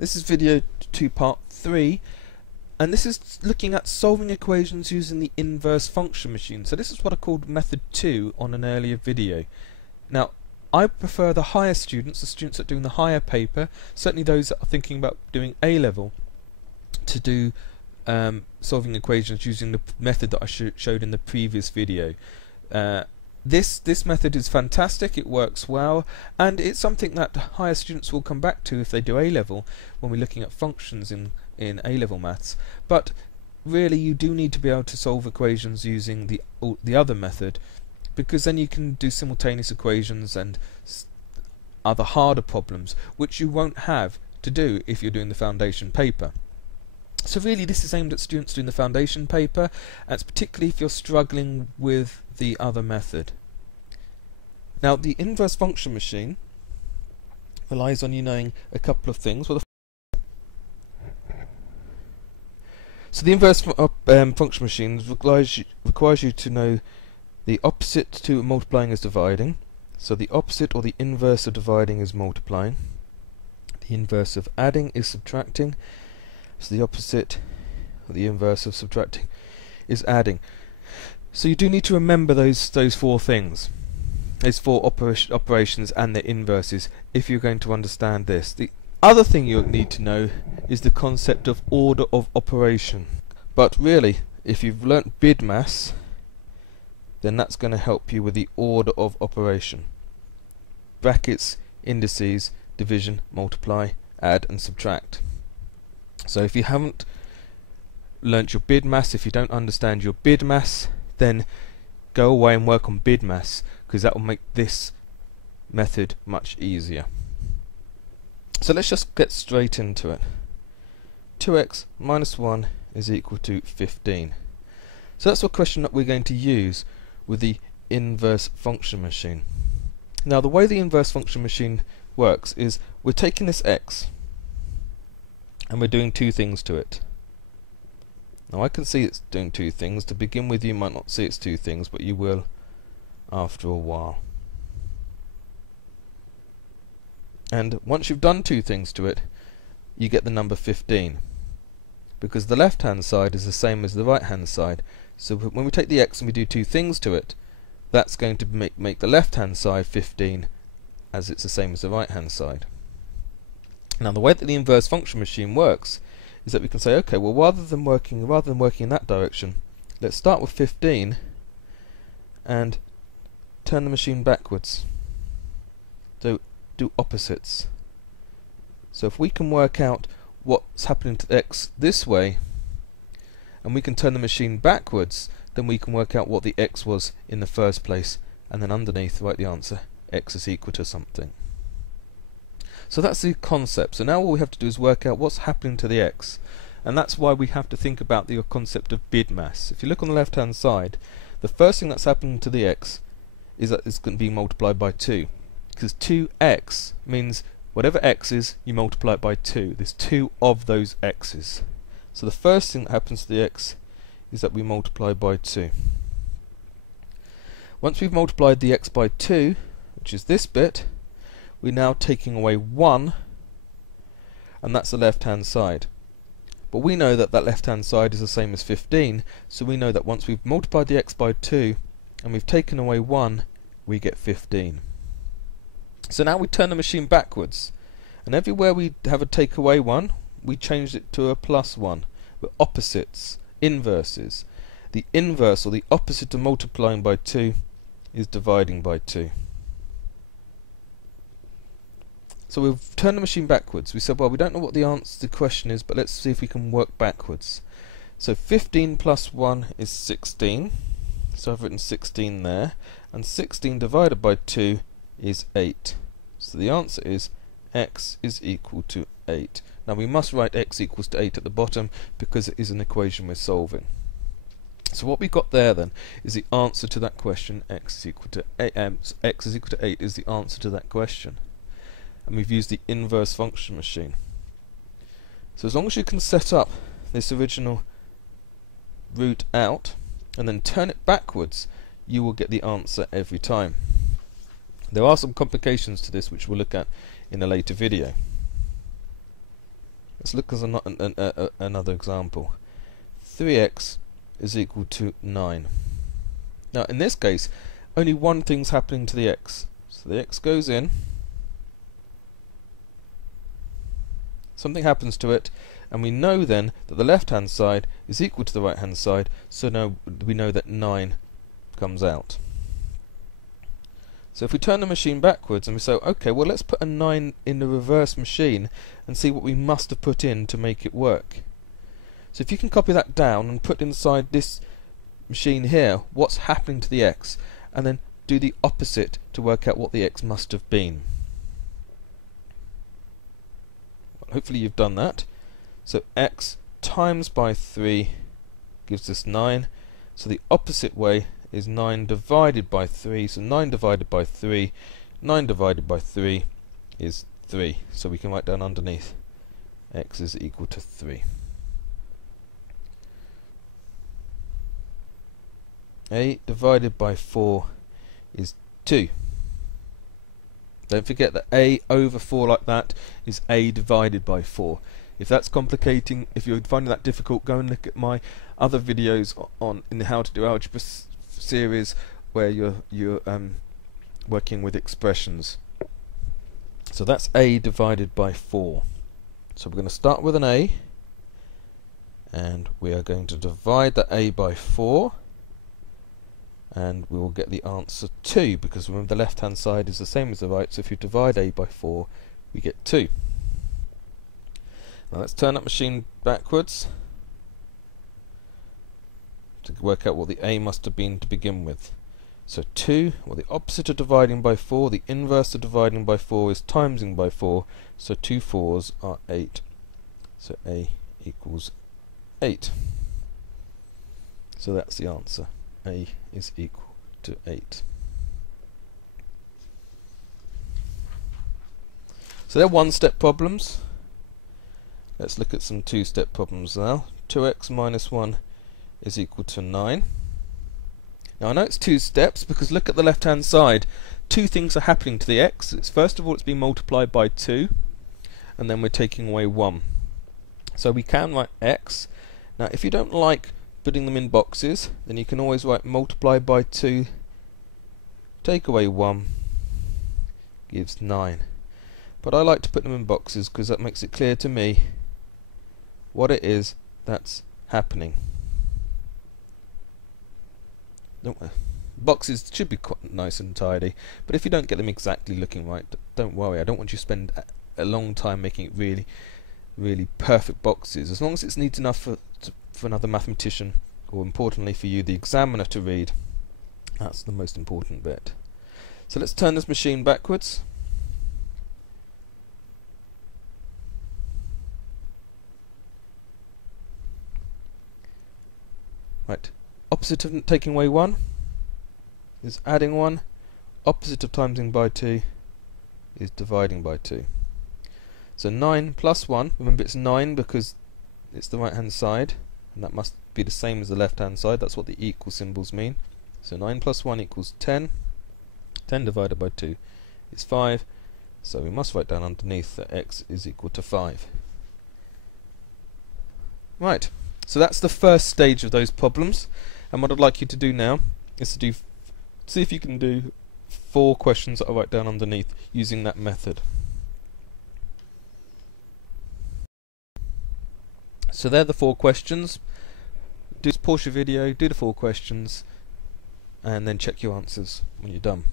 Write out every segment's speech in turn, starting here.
This is video 2 part 3, and this is looking at solving equations using the inverse function machine. So this is what I called method 2 on an earlier video. Now I prefer the higher students, the students that are doing the higher paper, certainly those that are thinking about doing A-level, to do solving equations using the method that I showed in the previous video. This method is fantastic, it works well, and it's something that higher students will come back to if they do A-level when we're looking at functions in A-level maths. But really you do need to be able to solve equations using the other method, because then you can do simultaneous equations and other harder problems which you won't have to do if you're doing the foundation paper. So really this is aimed at students doing the foundation paper, and it's particularly if you're struggling with the other method. Now the inverse function machine relies on you knowing a couple of things. So the inverse function machine requires you to know the opposite to multiplying is dividing. So the opposite or the inverse of dividing is multiplying. The inverse of adding is subtracting. So the opposite or the inverse of subtracting is adding. So you do need to remember those four things, those four operations and their inverses, if you're going to understand this. The other thing you'll need to know is the concept of order of operation. But really, if you've learnt bid maths, then that's going to help you with the order of operation. Brackets, indices, division, multiply, add and subtract. So if you haven't learnt your bid maths, if you don't understand your bid maths, then go away and work on bid maths, because that will make this method much easier. So let's just get straight into it. 2x minus 1 is equal to 15. So that's the question that we're going to use with the inverse function machine. Now the way the inverse function machine works is we're taking this x and we're doing two things to it. Now I can see it's doing two things. To begin with, you might not see it's two things, but you will after a while. And once you've done two things to it, you get the number 15, because the left hand side is the same as the right hand side. So when we take the x and we do two things to it, that's going to make the left hand side 15, as it's the same as the right hand side. Now the way that the inverse function machine works is that we can say, okay, well rather than working in that direction, let's start with 15 and turn the machine backwards. So do opposites. So if we can work out what's happening to x this way, and we can turn the machine backwards, then we can work out what the x was in the first place, and then underneath write the answer, x is equal to something. So that's the concept. So now all we have to do is work out what's happening to the x, and that's why we have to think about the concept of bid maths. If you look on the left hand side, the first thing that's happening to the x is that it's going to be multiplied by 2, because 2x means whatever x is, you multiply it by 2. There's 2 of those x's. So the first thing that happens to the x is that we multiply by 2. Once we've multiplied the x by 2, which is this bit, we're now taking away 1, and that's the left hand side. But we know that that left hand side is the same as 15, so we know that once we've multiplied the x by 2 and we've taken away 1, we get 15. So now we turn the machine backwards, and everywhere we have a take away 1, we change it to a plus 1. We're opposites, inverses. The inverse, or the opposite of multiplying by 2, is dividing by 2. So we've turned the machine backwards. We said, well, we don't know what the answer to the question is, but let's see if we can work backwards. So 15 plus 1 is 16. So I've written 16 there. And 16 divided by 2 is 8. So the answer is x is equal to 8. Now we must write x equals to 8 at the bottom, because it is an equation we're solving. So what we got there then is the answer to that question. X is equal to 8 is the answer to that question. And we've used the inverse function machine. So as long as you can set up this original root out and then turn it backwards, you will get the answer every time. There are some complications to this which we'll look at in a later video. Let's look at another example. 3x is equal to 9. Now in this case, only one thing's happening to the x. So the x goes in, something happens to it, and we know then that the left hand side is equal to the right hand side, so now we know that 9 comes out. So if we turn the machine backwards and we say, okay, well let's put a 9 in the reverse machine and see what we must have put in to make it work. So if you can copy that down and put inside this machine here what's happening to the x, and then do the opposite to work out what the x must have been. Well, hopefully you've done that. So x times by 3 gives us 9. So the opposite way is 9 divided by 3. So 9 divided by 3, 9 divided by 3 is 3. So we can write down underneath x is equal to 3. A divided by 4 is 2. Don't forget that a over 4 like that is a divided by 4. If that's complicating, if you're finding that difficult, go and look at my other videos on in the How to Do Algebra series where you're working with expressions. So that's a divided by 4. So we're going to start with an a, and we are going to divide that a by 4, and we will get the answer 2, because remember the left hand side is the same as the right, so if you divide a by 4 we get 2. Now let's turn that machine backwards to work out what the a must have been to begin with. So 2, well the opposite of dividing by 4, the inverse of dividing by 4 is timesing by 4, so 2 4s are 8. So a equals 8. So that's the answer. A is equal to 8. So they're one-step problems. Let's look at some two-step problems now. 2x minus 1 is equal to 9. Now I know it's two steps because look at the left-hand side. Two things are happening to the x. First of all, it's being multiplied by 2, and then we're taking away 1. So we can write x. Now if you don't like putting them in boxes, then you can always write multiply by 2, take away 1, gives 9. But I like to put them in boxes because that makes it clear to me what it is that's happening. Boxes should be quite nice and tidy, but if you don't get them exactly looking right, don't worry. I don't want you to spend a long time making it really perfect boxes. As long as it's neat enough for another mathematician, or importantly for you, the examiner, to read, that's the most important bit. So let's turn this machine backwards. Right, opposite of taking away 1 is adding 1. Opposite of timesing by 2 is dividing by 2. So 9 plus 1, remember it's 9 because it's the right hand side, and that must be the same as the left hand side. That's what the equal symbols mean. So 9 plus 1 equals 10. 10 divided by 2 is 5. So we must write down underneath that x is equal to 5. Right, so that's the first stage of those problems, and what I'd like you to do now is to see if you can do 4 questions that I write down underneath using that method. So they're the 4 questions. Pause your video, do the 4 questions, and then check your answers when you're done.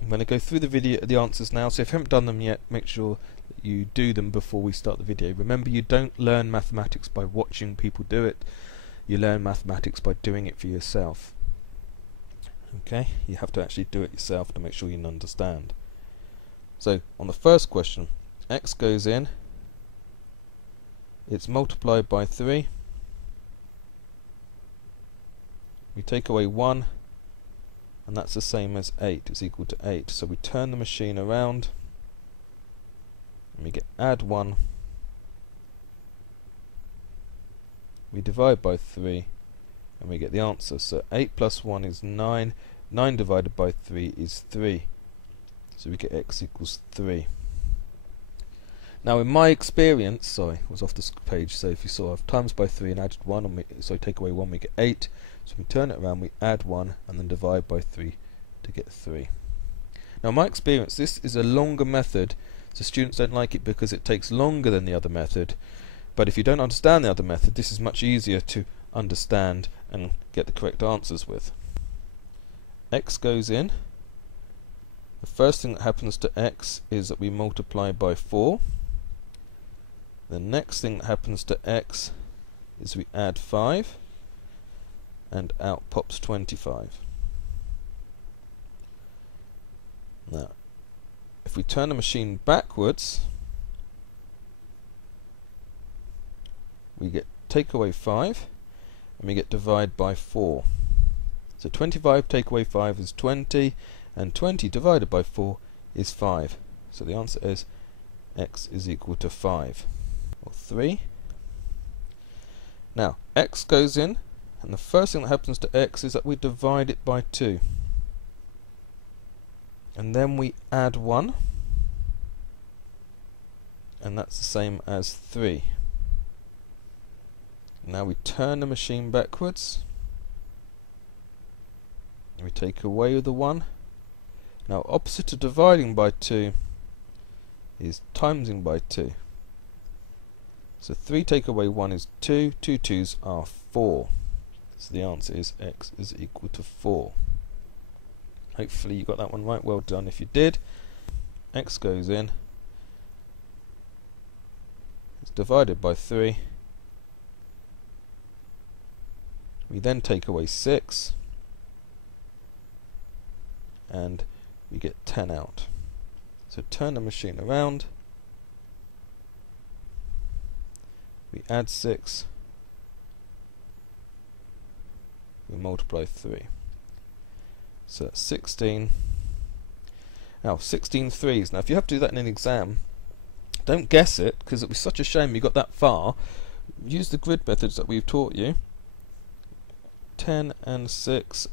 I'm going to go through the answers now, so if you haven't done them yet, make sure that you do them before we start the video. Remember, you don't learn mathematics by watching people do it. You learn mathematics by doing it for yourself. Okay, you have to actually do it yourself to make sure you understand. So on the first question, x goes in, it's multiplied by 3, we take away 1, and that's the same as 8, it's equal to 8. So we turn the machine around and we get add 1, we divide by 3, and we get the answer. So 8 plus 1 is 9, 9 divided by 3 is 3, so we get x equals 3. Now in my experience, sorry, I was off this page, so if you saw I've times by 3 and added 1, and so take away 1 we get 8, so we turn it around, we add 1 and then divide by 3 to get 3. Now in my experience this is a longer method, so students don't like it because it takes longer than the other method, but if you don't understand the other method this is much easier to understand and get the correct answers with. X goes in. The first thing that happens to x is that we multiply by 4. The next thing that happens to x is we add 5, and out pops 25. Now, if we turn the machine backwards, we get take away 5, and we get divide by 4. So 25 take away 5 is 20, and 20 divided by 4 is 5. So the answer is x is equal to 5, or 3. Now, x goes in, and the first thing that happens to x is that we divide it by 2. And then we add 1, and that's the same as 3. Now we turn the machine backwards, and we take away the 1. Now opposite of dividing by 2 is timesing by 2. So 3 take away 1 is 2, 2 2's are 4. So the answer is x is equal to 4. Hopefully you got that one right, well done if you did. X goes in, it's divided by 3. We then take away 6, and we get 10 out. So turn the machine around, we add 6, we multiply 3. So that's 16. Now 16 threes. Now if you have to do that in an exam, don't guess it, because it was such a shame you got that far. Use the grid methods that we've taught you. 10 and 6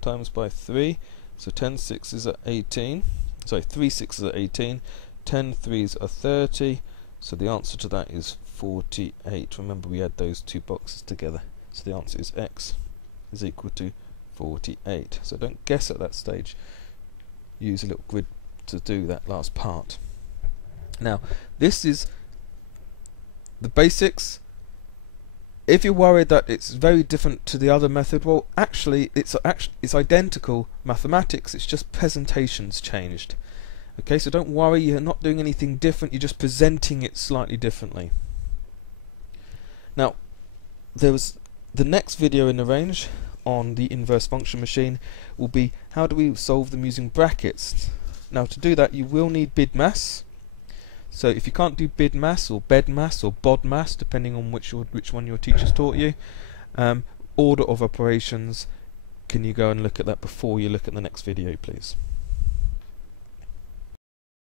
times by 3, so 10 6s are 18, sorry 3 6s are 18, 10 3s are 30, so the answer to that is 48. Remember we add those two boxes together, so the answer is x is equal to 48. So don't guess at that stage, use a little grid to do that last part. Now this is the basics. If you're worried that it's very different to the other method, well actually it's identical mathematics, it's just presentations changed. Okay, so don't worry, you're not doing anything different, you're just presenting it slightly differently. Now there was the next video in the range on the inverse function machine will be how do we solve them using brackets. Now to do that you will need BIDMAS. So if you can't do BIDMAS or BEDMAS or BODMAS, depending on which one your teachers taught you, order of operations, can you go and look at that before you look at the next video, please?